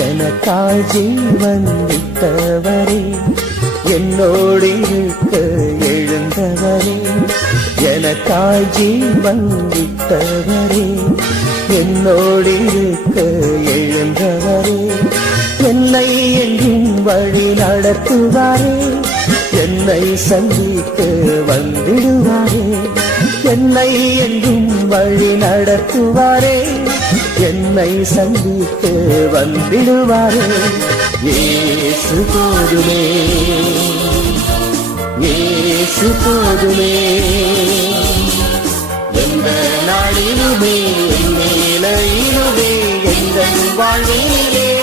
எனக்காய் ஜீவன் விட்டவரே, என்னோடு இருக்க எழுந்தவரே. எனக்காய் ஜீவன் விட்டவரே, என்னோடு இருக்க எழுந்தவரே. என்னை என்றும் வழி நடத்துவாரே, என்னை சந்திக்க வந்திடுவாரே. என்னை என்றும் வழி நடத்துவாரே, என்னை சந்திக்க வந்திடுவாரே. இயேசு போதுமே, இயேசு போதுமே. எந்த நாளிலுமே, மேலையிலுமே, எங்கள் வாழ்விலே